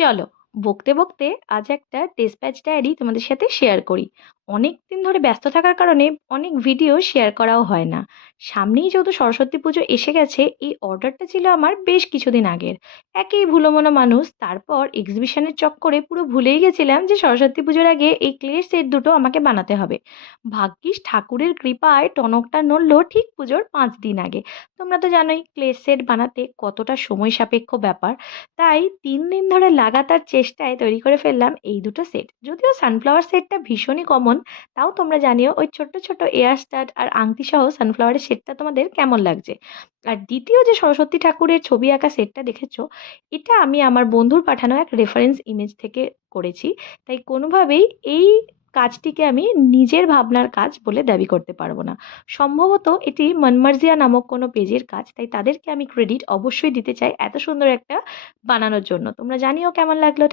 চলো, বকতে বকতে আজ একটা ডিসপ্যাচ ডায়েরি তোমাদের সাথে শেয়ার করি। অনেক দিন ধরে ব্যস্ত থাকার কারণে অনেক ভিডিও শেয়ার করাও হয় না। সামনেই যেহেতু সরস্বতী পুজো এসে গেছে, এই অর্ডারটা ছিল আমার বেশ কিছুদিন আগের। একেই ভুলোমনা মানুষ, তারপর এক্সিবিশনের চক্করে পুরো ভুলেই গেছিলাম যে সরস্বতী পুজোর আগে এই ক্লের সেট দুটো আমাকে বানাতে হবে। ভাগ্যিস ঠাকুরের কৃপায় টনকটা নড়লো ঠিক পুজোর 5 দিন আগে। তোমরা তো জানোই ক্লে সেট বানাতে কতটা সময় সাপেক্ষ ব্যাপার। তাই 3 দিন ধরে লাগাতার চেষ্টায় তৈরি করে ফেললাম এই দুটো সেট। যদিও সানফ্লাওয়ার সেটটা ভীষণই কমন, তাও তোমরা জানিও ওই ছোট্ট ছোট্ট এয়ার স্টাড আর আংটি সহ সানফ্লাওয়ারের সেটটা তোমাদের কেমন লাগছে। আর দ্বিতীয় যে সরস্বতী ঠাকুরের ছবি আঁকা সেটটা দেখেছো, এটা আমি আমার বন্ধুর পাঠানো এক রেফারেন্স ইমেজ থেকে করেছি। তাই কোনোভাবেই এই কাজটিকে আমি নিজের ভাবনার কাজ বলে দাবি করতে পারবো না। সম্ভবত এটি মনমার্জিয়া নামক কোনো পেজের কাজ, তাই তাদেরকে আমি ক্রেডিট অবশ্যই দিতে চাই এত সুন্দর একটা বানানোর জন্য। তোমরা জানিও কেমন লাগলো।